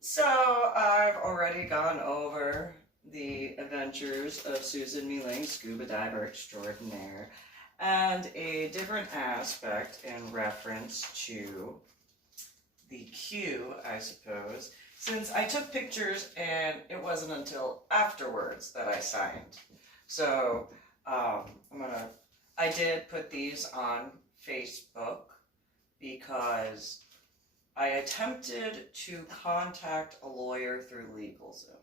So I've already gone over the adventures of Susan MeeLing, scuba diver extraordinaire, and a different aspect in reference to the cue, I suppose, since I took pictures and it wasn't until afterwards that I signed. So I did put these on Facebook because I attempted to contact a lawyer through LegalZoom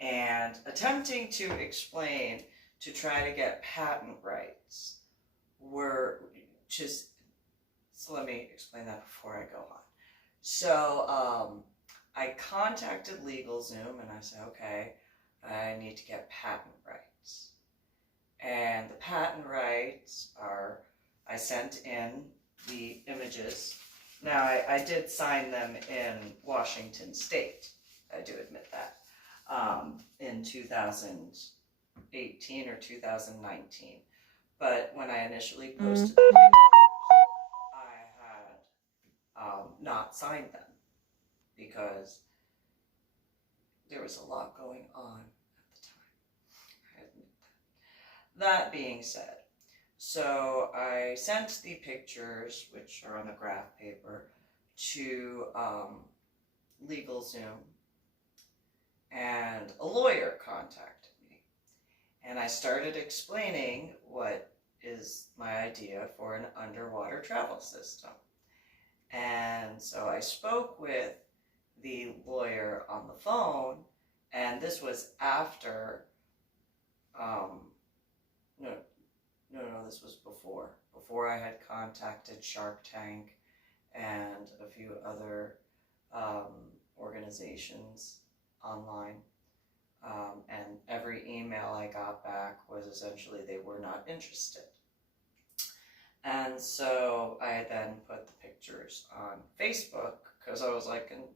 and attempting to explain to try to get patent rights were just, so let me explain that before I go on. So I contacted LegalZoom and I said, okay, I need to get patent rights. And the patent rights are, I sent in the images. Now, I did sign them in Washington State, I do admit that, in 2018 or 2019. But when I initially posted the pictures, I had not signed them because there was a lot going on at the time. I admit that. That being said, so I sent the pictures, which are on the graph paper, to LegalZoom, and a lawyer contacted me. And I started explaining what is my idea for an underwater travel system. And so I spoke with the lawyer on the phone, and this was after, this was before I had contacted Shark Tank and a few other organizations online. And every email I got back was essentially they were not interested. And so I then put the pictures on Facebook because I was like, can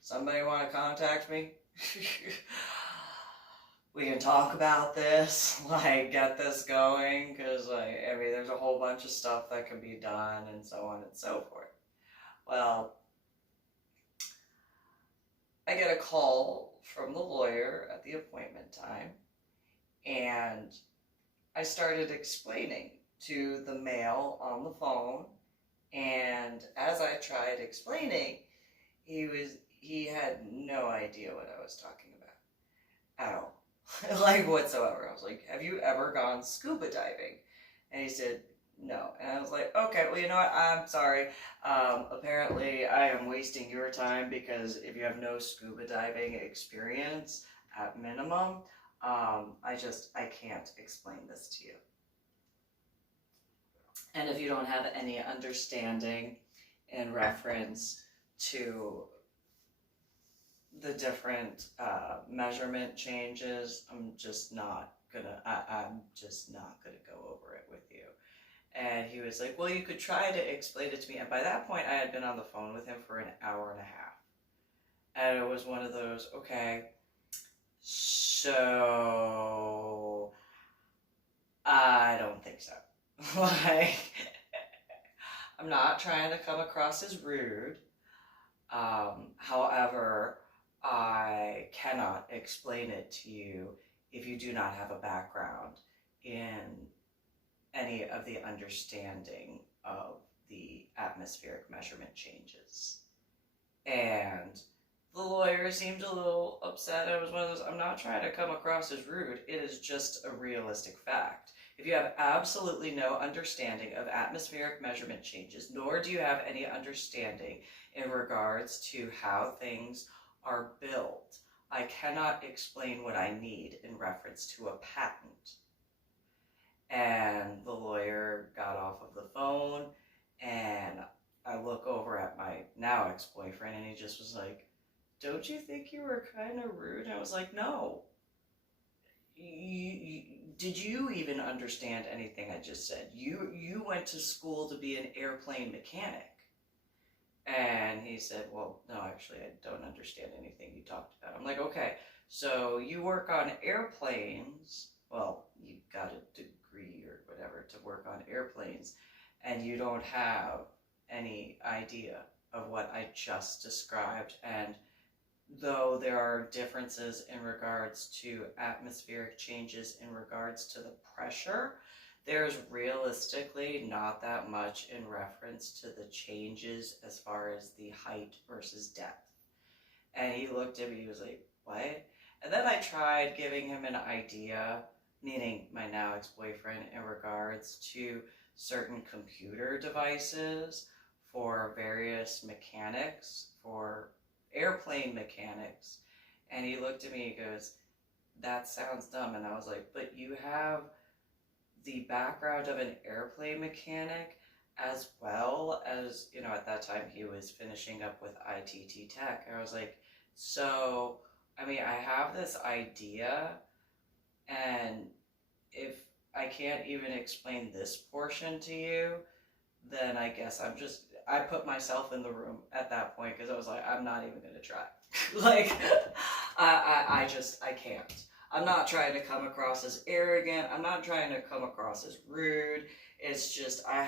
somebody want to contact me? We can talk about this, like get this going, because there's a whole bunch of stuff that can be done and so on and so forth. Well, I get a call from the lawyer at the appointment time, and I started explaining to the male on the phone, and as I tried explaining, he had no idea what I was talking about at all. Like whatsoever. I was like, have you ever gone scuba diving? And he said, no. And I was like, okay, well, you know what? I'm sorry. Apparently, I am wasting your time because if you have no scuba diving experience, at minimum, I can't explain this to you. And if you don't have any understanding in reference to the different measurement changes, I'm just not gonna go over it with you. And he was like, well, you could try to explain it to me. And by that point, I had been on the phone with him for an hour and a half. And it was one of those, okay, so I don't think so. Like, I'm not trying to come across as rude. However, I cannot explain it to you if you do not have a background in any of the understanding of the atmospheric measurement changes. And the lawyer seemed a little upset. I was one of those, I'm not trying to come across as rude. It is just a realistic fact. If you have absolutely no understanding of atmospheric measurement changes, nor do you have any understanding in regards to how things are built, I cannot explain what I need in reference to a patent. And the lawyer got off of the phone, and I look over at my now ex-boyfriend, and he just was like, don't you think you were kind of rude? And I was like, no. Did you even understand anything I just said? You went to school to be an airplane mechanic. And he said, well, no, actually, I don't understand anything you talked about. I'm like, okay, so you work on airplanes. Well, you got a degree or whatever to work on airplanes, and you don't have any idea of what I just described. And though there are differences in regards to atmospheric changes in regards to the pressure, there's realistically not that much in reference to the changes as far as the height versus depth. And he looked at me, he was like, what? And then I tried giving him an idea, meaning my now ex-boyfriend, in regards to certain computer devices for various mechanics, for airplane mechanics. And he looked at me, he goes, that sounds dumb. And I was like, but you have the background of an airplane mechanic, as well as, you know, at that time he was finishing up with ITT Tech. And I was like, so, I mean, I have this idea, and if I can't even explain this portion to you, then I guess I put myself in the room at that point, because I was like, I'm not even going to try. Like, I can't. I'm not trying to come across as arrogant. I'm not trying to come across as rude. It's just, I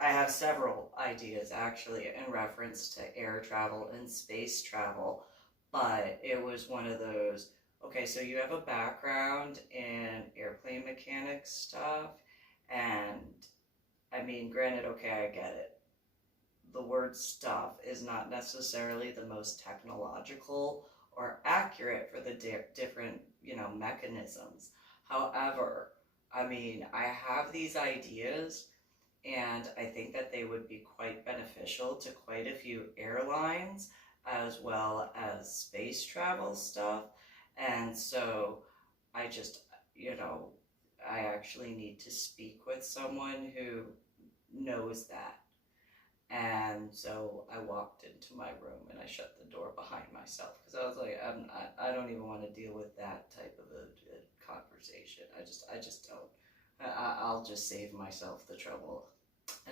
have several ideas actually in reference to air travel and space travel, but it was one of those, okay, so you have a background in airplane mechanics stuff, and I mean, granted, okay, I get it. The word stuff is not necessarily the most technological or accurate for the different, you know, mechanisms. However, I mean, I have these ideas, and I think that they would be quite beneficial to quite a few airlines, as well as space travel stuff. And so I just, you know, I actually need to speak with someone who knows that. And so I walked into my room and I shut the door behind myself, because I was like, I don't even want to deal with that type of a conversation. I just don't. I'll just save myself the trouble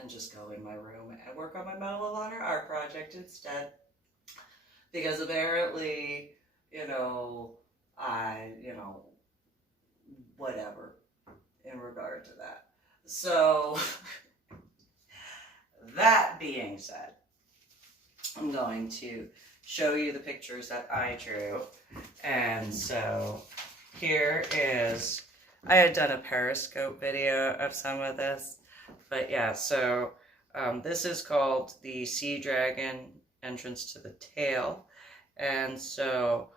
and just go in my room and work on my Medal of Honor art project instead. Because apparently, you know, whatever in regard to that. So, that being said, I'm going to show you the pictures that I drew. And so, here is, I had done a Periscope video of some of this, but yeah, so this is called the Sea Dragon Entrance to the Tail. And so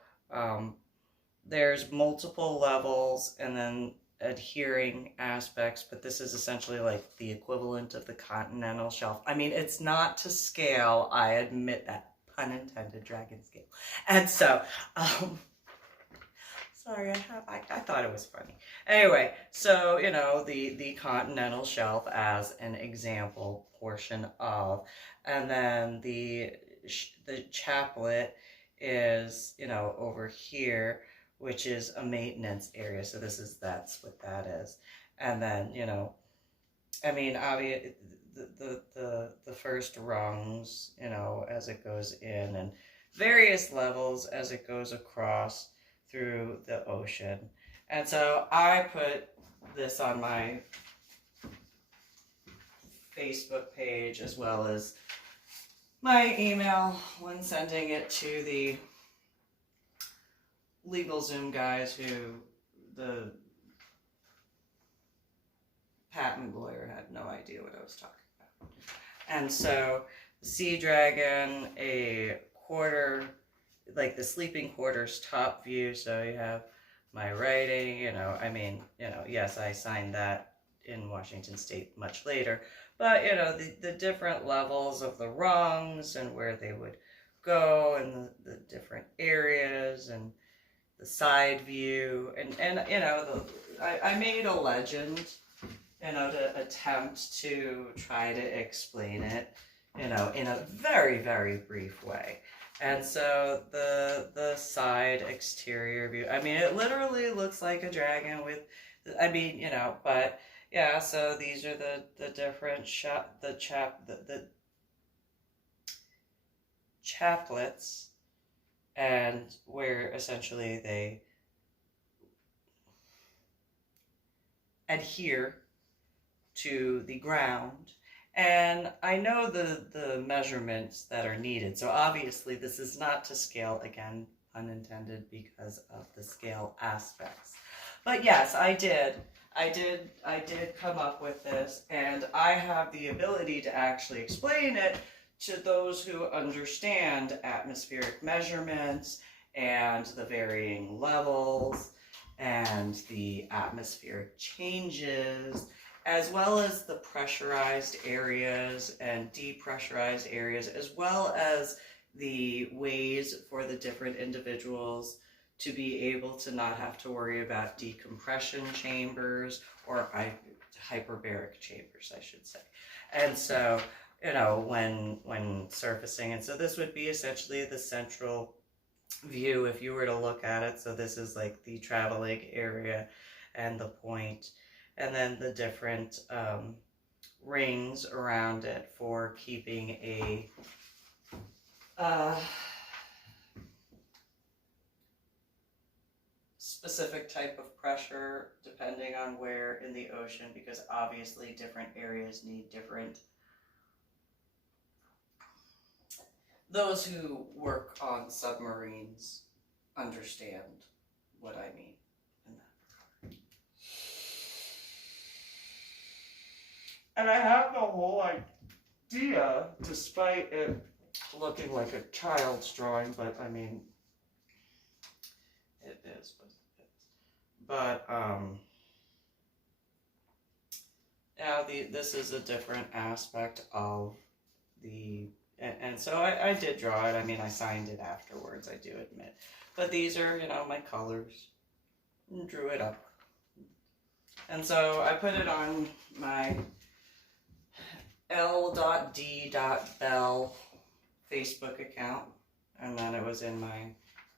there's multiple levels and then adhering aspects, but this is essentially like the equivalent of the continental shelf. I mean, it's not to scale, I admit that, pun intended, dragon scale. And so, sorry, I thought it was funny. Anyway, so, you know, the continental shelf as an example portion of, and then the chaplet is, you know, over here, which is a maintenance area. So that's what that is. And then, you know, I mean, obviously, the first rungs, you know, as it goes in, and various levels as it goes across through the ocean. And so I put this on my Facebook page, as well as my email when sending it to the LegalZoom guys, who the patent lawyer had no idea what I was talking about. And so the Sea Dragon, a quarter, like the sleeping quarters top view. So you have my writing, you know, I mean, you know, yes, I signed that in Washington State much later, but, you know, the different levels of the rungs and where they would go, and the different areas, and the side view, and you know, I made a legend, you know, to attempt to try to explain it, you know, in a very, very brief way. And so the side exterior view, I mean, it literally looks like a dragon with, I mean, you know, but yeah, so these are the different the chaplets, and where essentially they adhere to the ground, And I know the measurements that are needed. So obviously this is not to scale, again, unintended because of the scale aspects. But yes, I did come up with this, and I have the ability to actually explain it to those who understand atmospheric measurements and the varying levels and the atmospheric changes, as well as the pressurized areas and depressurized areas, as well as the ways for the different individuals to be able to not have to worry about decompression chambers or hyperbaric chambers, I should say. And so, when surfacing, and so this would be essentially the central view if you were to look at it. So this is like the traveling area and the point, and then the different rings around it for keeping a specific type of pressure depending on where in the ocean, because obviously different areas need different. Those who work on submarines understand what I mean in that regard. And I have the whole idea, despite it looking like a child's drawing, but I mean, it is what it is. But, now this is a different aspect of the, and so I did draw it. I mean, I signed it afterwards, I do admit. But these are, my colors, and drew it up. And so I put it on my L.D.Belle Facebook account, and then it was in my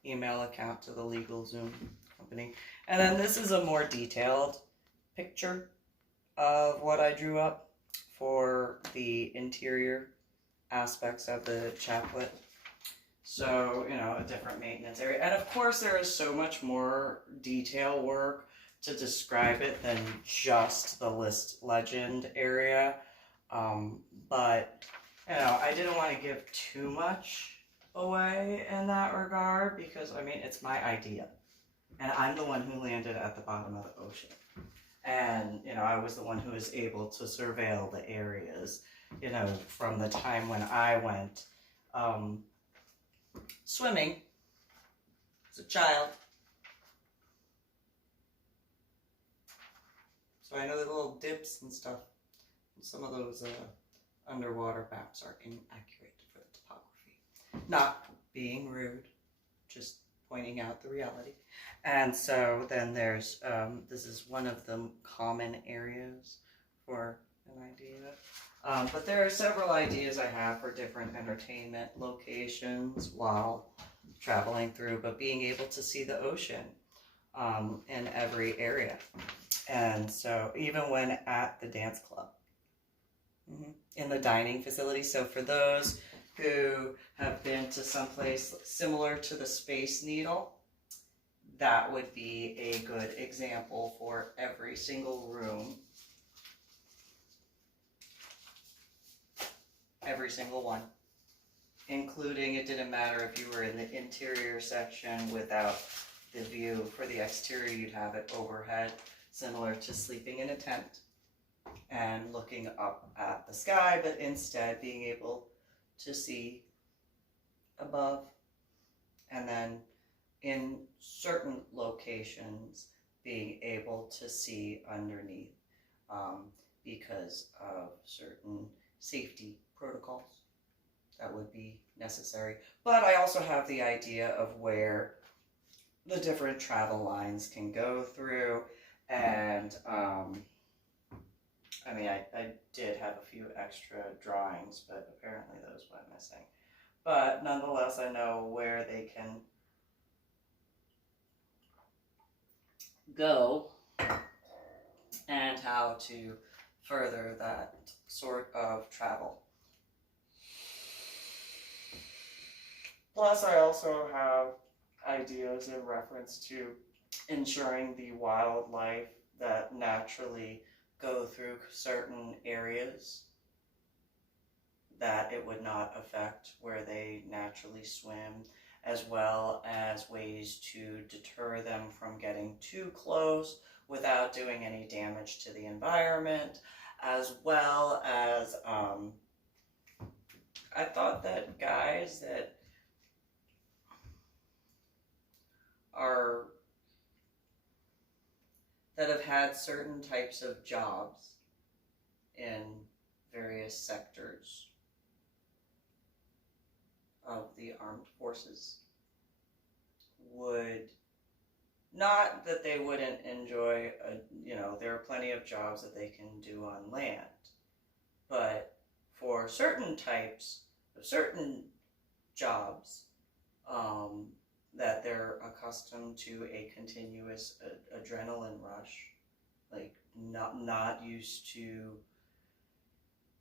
email account to the legal Zoom company. And then this is a more detailed picture of what I drew up for the interior aspects of the chaplet. So, a different maintenance area. And of course there is so much more detail work to describe it than just the legend area. But, I didn't want to give too much away in that regard because, it's my idea. And I'm the one who landed at the bottom of the ocean. And, I was the one who was able to surveil the areas, from the time when I went swimming as a child. So I know the little dips and stuff. Some of those underwater maps are inaccurate for the topography. Not being rude, just pointing out the reality. And so then there's, this is one of the common areas for an idea. But there are several ideas I have for different entertainment locations while traveling through, but being able to see the ocean in every area. And so even when at the dance club, in the dining facility. So for those who have been to someplace similar to the Space Needle, that would be a good example for every single room. Every single one. Including, it didn't matter if you were in the interior section without the view. For the exterior, you'd have it overhead, similar to sleeping in a tent and looking up at the sky, but instead being able to see above. And then in certain locations, being able to see underneath because of certain safety protocols that would be necessary. But I also have the idea of where the different travel lines can go through, and I did have a few extra drawings, but apparently those went missing. But nonetheless, I know where they can go and how to further that sort of travel. Plus, I also have ideas in reference to ensuring the wildlife that naturally go through certain areas that it would not affect where they naturally swim, as well as ways to deter them from getting too close without doing any damage to the environment, as well as I thought that guys that are that have had certain types of jobs in various sectors of the armed forces would, not that they wouldn't enjoy, there are plenty of jobs that they can do on land, but for certain types of certain jobs, that they're accustomed to a continuous adrenaline rush, like not used to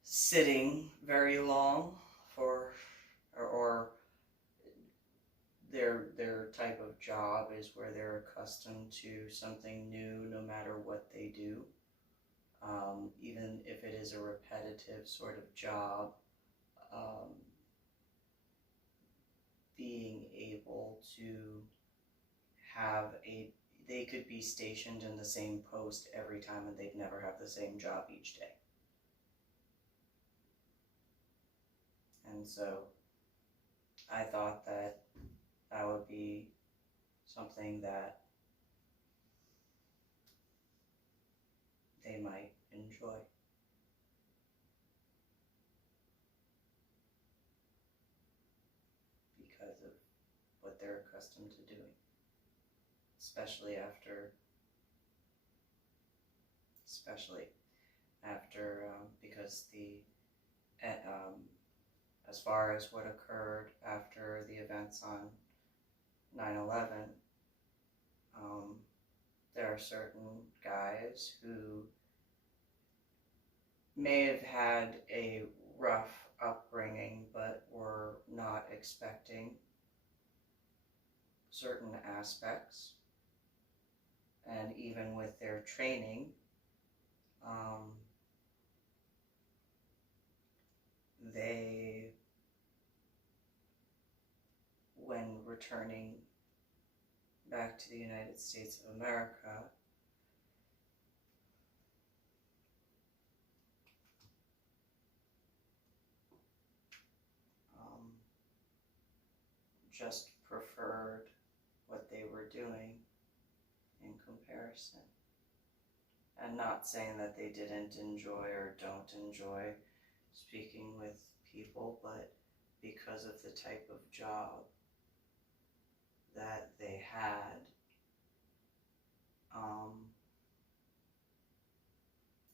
sitting very long for, or their type of job is where they're accustomed to something new no matter what they do, even if it is a repetitive sort of job. Being able to they could be stationed in the same post every time and they'd never have the same job each day. And so I thought that would be something that they might enjoy. Because of what they're accustomed to doing. Especially after because as far as what occurred after the events on 9/11, there are certain guys who may have had a rough upbringing but were not expecting certain aspects, and even with their training, they, when returning back to the United States of America, just preferred what they were doing in comparison. And not saying that they didn't enjoy or don't enjoy speaking with people, but because of the type of job that they had,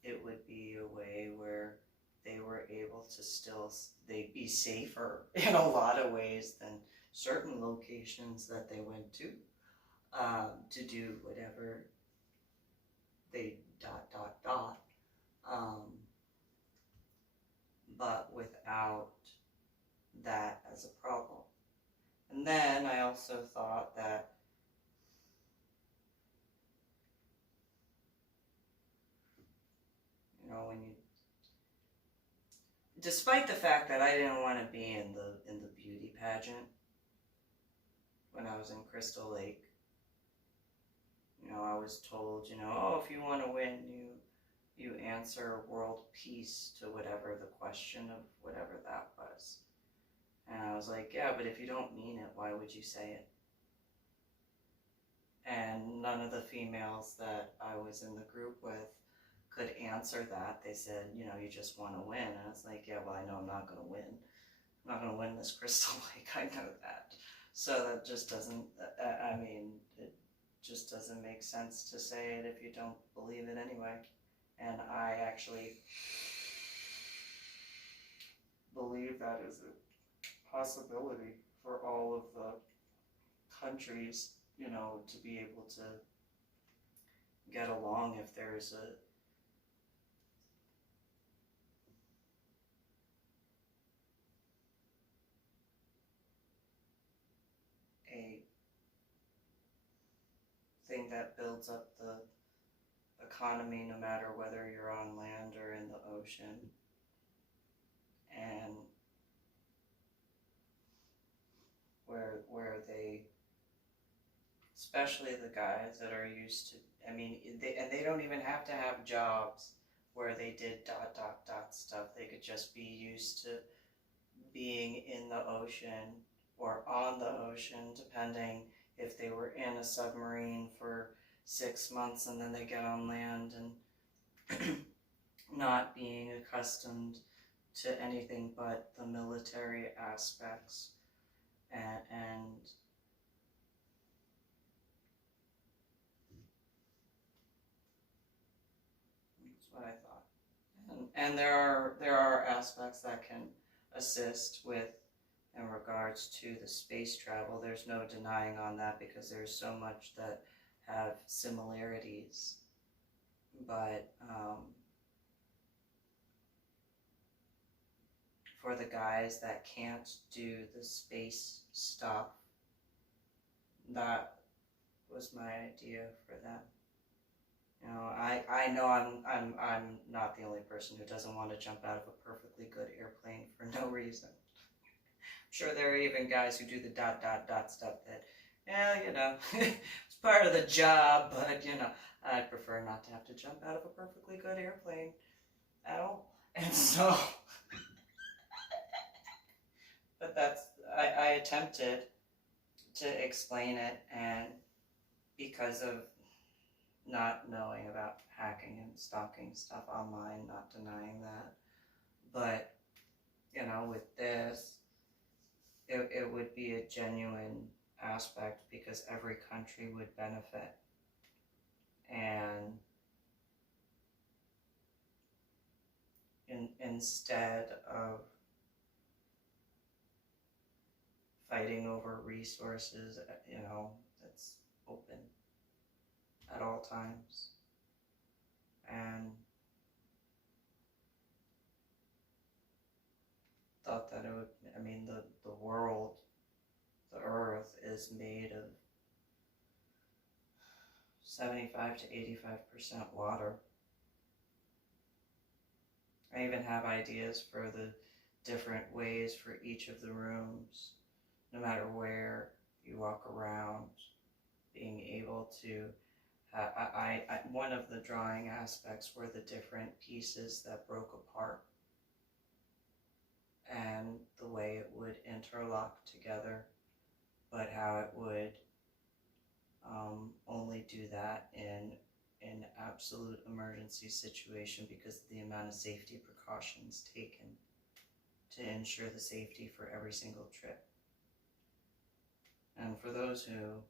it would be a way where they were able to they'd be safer in a lot of ways than certain locations that they went to do whatever they ... but without that as a problem. And then I also thought that despite the fact that I didn't want to be in the beauty pageant when I was in Crystal Lake, I was told, oh, if you want to win, you answer world peace to whatever the question of whatever that was. And I was like, yeah, but if you don't mean it, why would you say it? And none of the females that I was in the group with could answer that. They said, you just want to win. And I was like, yeah, well, I know I'm not going to win. I'm not going to win this Crystal Lake. I know that. So that just doesn't, it just doesn't make sense to say it if you don't believe it anyway. And I actually believe that is a possibility for all of the countries, to be able to get along if there's a thing that builds up the economy, no matter whether you're on land or in the ocean. And especially the guys that are used to, I mean, they don't even have to have jobs where they did ... stuff. They could just be used to being in the ocean or on the ocean, depending if they were in a submarine for 6 months and then they get on land, and not being accustomed to anything but the military aspects. And that's what I thought. And there are aspects that can assist with, in regards to the space travel. There's no denying on that, because there's so much that have similarities. But for the guys that can't do the space stuff, that was my idea for them. You know, I know I'm not the only person who doesn't want to jump out of a perfectly good airplane for no reason. I'm sure there are even guys who do the ... stuff that, yeah, you know, it's part of the job, but, you know, I'd prefer not to have to jump out of a perfectly good airplane at all. And so, but that's, I attempted to explain it, and because of not knowing about hacking and stalking stuff online, not denying that, but, you know, with this, it would be a genuine aspect, because every country would benefit. And instead of fighting over resources, you know, that's open at all times. And thought that it would, I mean, the world, the earth, is made of 75 to 85% water. I even have ideas for the different ways for each of the rooms, no matter where you walk around, being able to, one of the drawing aspects were the different pieces that broke apart, and the way it would interlock together, but how it would only do that in an absolute emergency situation, because of the amount of safety precautions taken to ensure the safety for every single trip. And for those who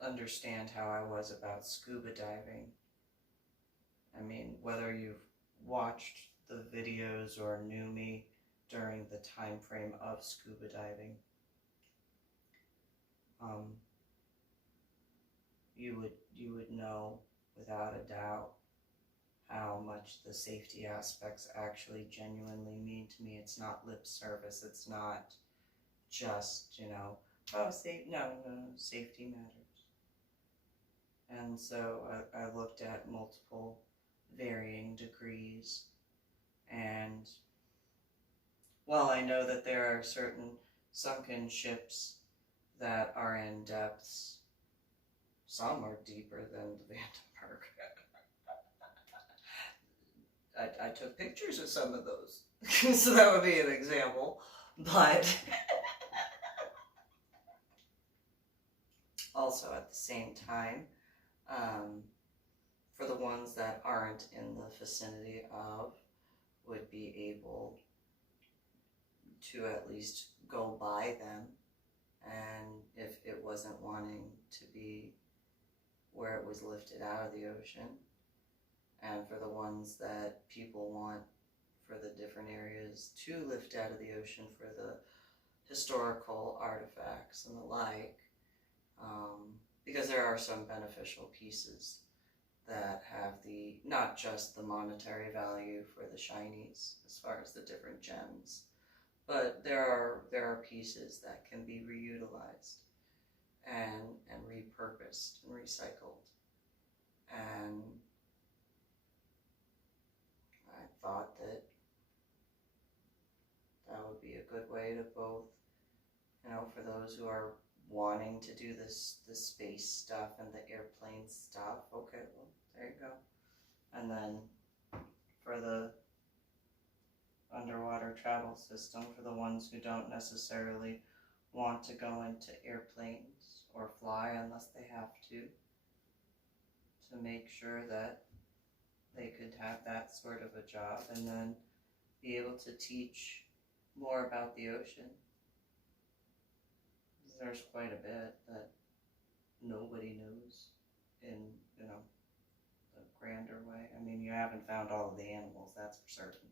understand how I was about scuba diving, I mean, whether you've watched the videos or knew me during the time frame of scuba diving, you would know without a doubt how much the safety aspects actually genuinely mean to me. It's not lip service. It's not just, you know, oh, no, safety matters. And so I looked at multiple varying degrees, and while I know that there are certain sunken ships that are in depths, some are deeper than the Vandenberg. I took pictures of some of those, so that would be an example. But also at the same time, for the ones that aren't in the vicinity of, would be able to at least go by them, and if it wasn't wanting to be where it was lifted out of the ocean, and for the ones that people want for the different areas to lift out of the ocean for the historical artifacts and the like, because there are some beneficial pieces that have not just the monetary value for the shinies as far as the different gems, but there are pieces that can be reutilized and repurposed and recycled. And I thought that would be a good way to both, you know, for those who are wanting to do the space stuff and the airplane stuff. Okay, well, there you go. And then for the underwater travel system, for the ones who don't necessarily want to go into airplanes or fly unless they have to make sure that they could have that sort of a job, and then be able to teach more about the ocean. There's quite a bit that nobody knows in, you know, the grander way. I mean, you haven't found all of the animals, that's for certain.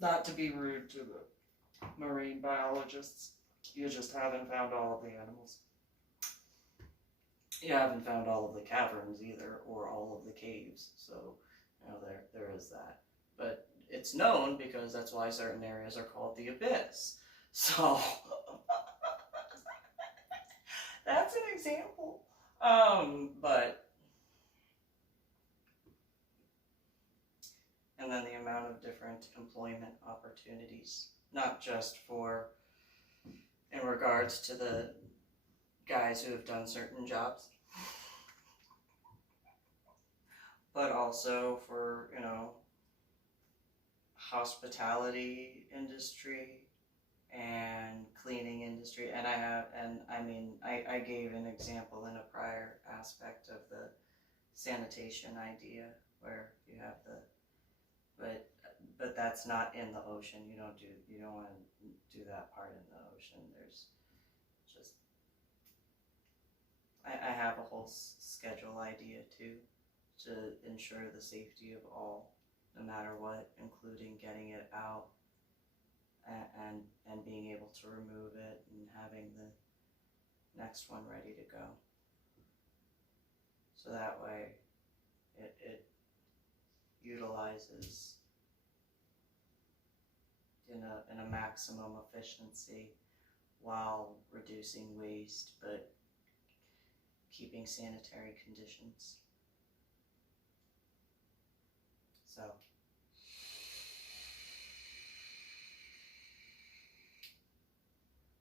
Not to be rude to the marine biologists, you just haven't found all of the animals. You haven't found all of the caverns either, or all of the caves, so, you know, there is that. But it's known because that's why certain areas are called the abyss. So, that's an example. But, and then the amount of different employment opportunities, not just for, in regards to the guys who have done certain jobs, but also for, you know, hospitality industry and cleaning industry. And I gave an example in a prior aspect of the sanitation idea where you have but that's not in the ocean. You don't want to do that part in the ocean. There's just, I have a whole schedule idea too, to ensure the safety of all, no matter what, including getting it out and being able to remove it and having the next one ready to go. So that way it utilizes in a maximum efficiency while reducing waste, but keeping sanitary conditions. So,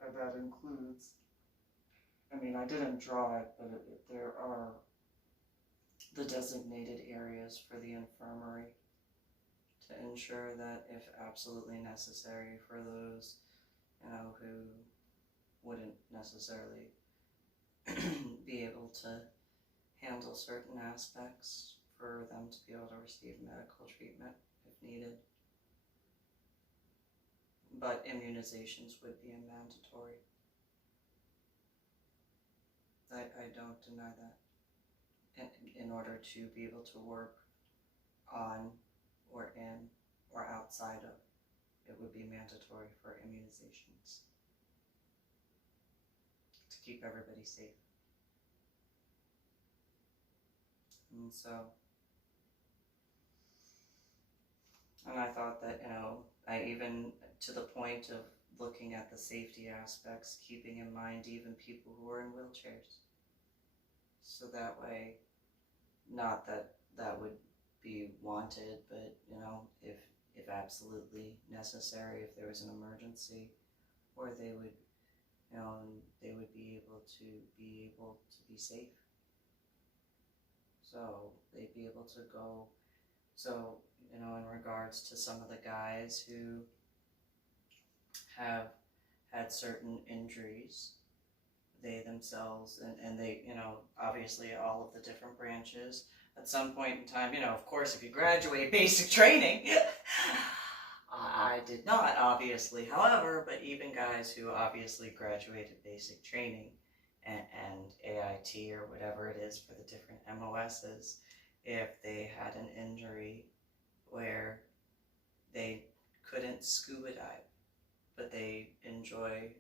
and that includes, I mean, I didn't draw it, but there are the designated areas for the infirmary to ensure that if absolutely necessary for those, you know, who wouldn't necessarily be able to handle certain aspects, for them to be able to receive medical treatment if needed. But immunizations would be mandatory. I don't deny that. In order to be able to work on or in or outside of, it would be mandatory for immunizations to keep everybody safe. And so, and I thought that, you know, I even, to the point of looking at the safety aspects, keeping in mind even people who are in wheelchairs. So that way, not that that would be wanted, but, you know, if absolutely necessary, if there was an emergency, or they would, you know, they would be able to be safe. So they'd be able to go. So, you know, in regards to some of the guys who have had certain injuries, they themselves, and they, you know, obviously all of the different branches, at some point in time, you know, of course, if you graduate basic training, I did not, obviously, however, but even guys who obviously graduated basic training and AIT or whatever it is for the different MOSs, if they had an injury where they couldn't scuba dive, but they enjoy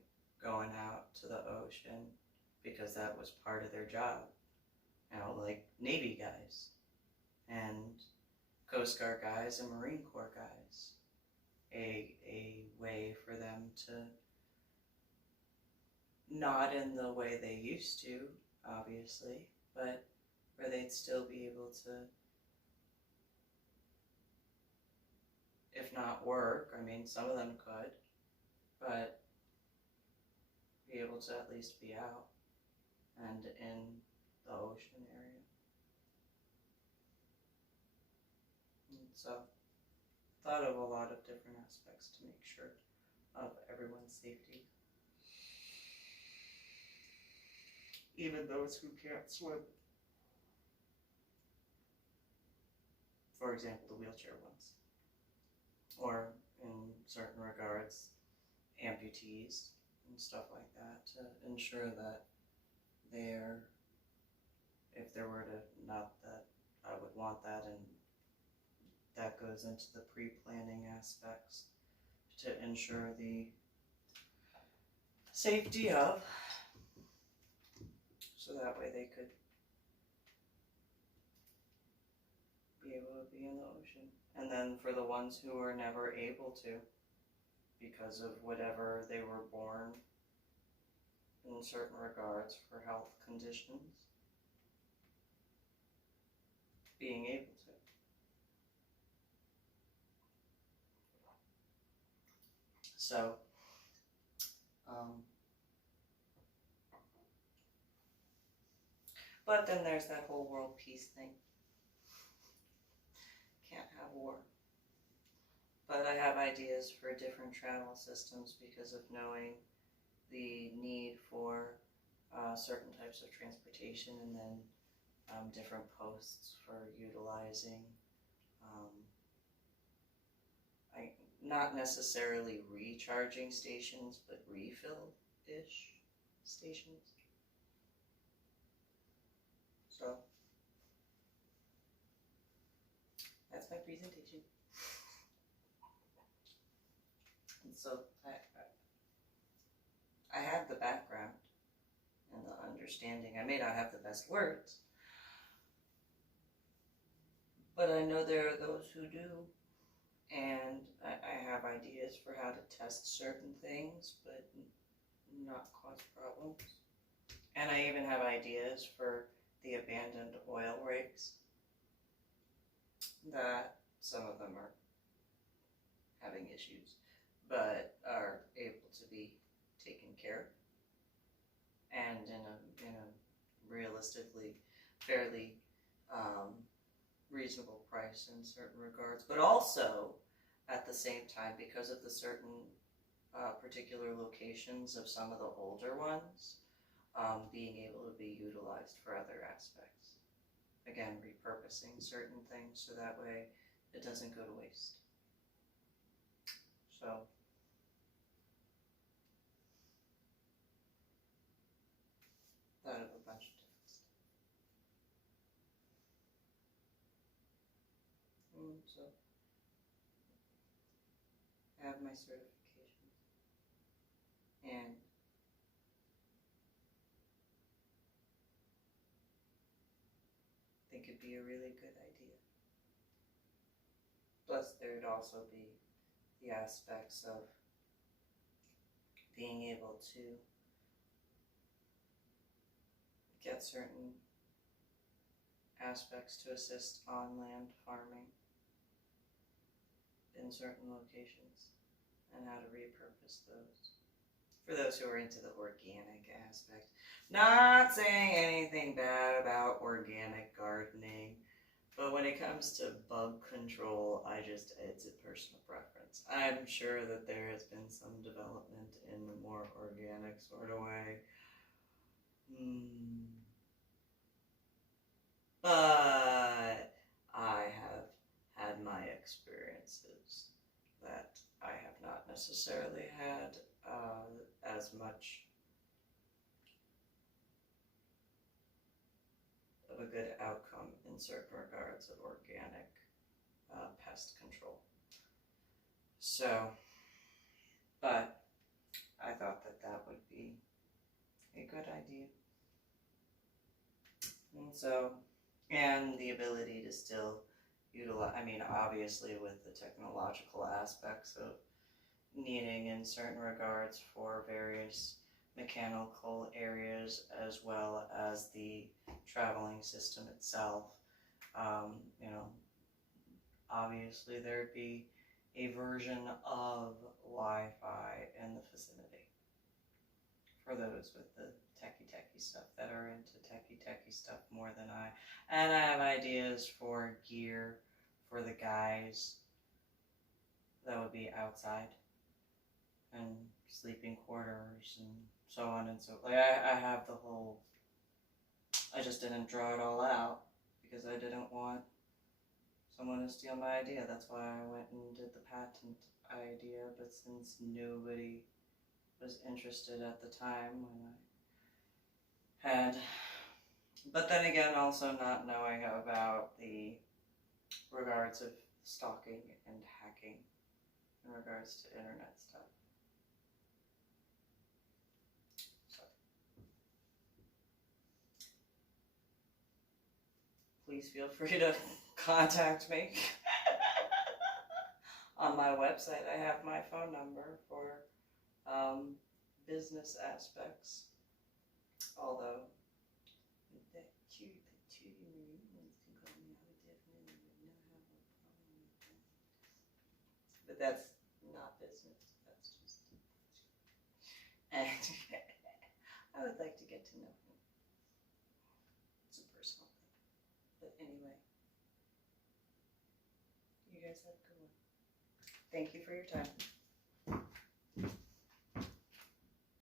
going out to the ocean because that was part of their job. You know, like Navy guys and Coast Guard guys and Marine Corps guys. A way for them to, not in the way they used to, obviously, but where they'd still be able to, if not work, I mean, some of them could, but be able to at least be out and in the ocean area. And so, thought of a lot of different aspects to make sure of everyone's safety. Even those who can't swim. For example, the wheelchair ones. Or, in certain regards, amputees and stuff like that, to ensure that they're, if there were to, not that I would want that, and that goes into the pre-planning aspects, to ensure the safety of, so that way they could be able to be in the ocean. And then for the ones who are never able to, because of whatever they were born in certain regards for health conditions, being able to. So, but then there's that whole world peace thing. Can't have war. But I have ideas for different travel systems because of knowing the need for certain types of transportation, and then different posts for utilizing, not necessarily recharging stations, but refill-ish stations. So, that's my presentation. And so, I have the background and the understanding. I may not have the best words, but I know there are those who do. And I have ideas for how to test certain things, but not cause problems. And I even have ideas for the abandoned oil rigs, that some of them are having issues, but are able to be taken care of, and in a realistically fairly reasonable price in certain regards, but also at the same time, because of the certain particular locations of some of the older ones, being able to be utilized for other aspects. Again, repurposing certain things so that way it doesn't go to waste. So, thought of a bunch of different stuff. So, I have my certifications, and I think it'd be a really good idea. Plus, there'd also be the aspects of being able to get certain aspects to assist on land farming in certain locations, and how to repurpose those. For those who are into the organic aspect. Not saying anything bad about organic gardening, but when it comes to bug control, it's a personal preference. I'm sure that there has been some development in the more organic sort of way. But I have had my experiences that I have not necessarily had as much of a good outcome in certain regards of organic pest control. So, but I thought that that would be a good idea. And so, and the ability to still utilize, I mean, obviously with the technological aspects of needing in certain regards for various mechanical areas, as well as the traveling system itself, you know, obviously there'd be a version of Wi-Fi in the vicinity. For those with the techie stuff that are into techie stuff more than I. And I have ideas for gear for the guys that would be outside. And sleeping quarters and so on and so. Like I have the whole. I just didn't draw it all out because I didn't want someone to steal my idea. That's why I went and did the patent idea. But since nobody was interested at the time when I had, but then again, also not knowing about the regards of stalking and hacking in regards to internet stuff. Please feel free to contact me. On my website, I have my phone number for business aspects. Although, that cute Marines can call me, I would definitely not have a problem with that. But that's not business, that's just. And I would like to get to know him. It's a personal thing. But anyway, you guys have a good one. Thank you for your time.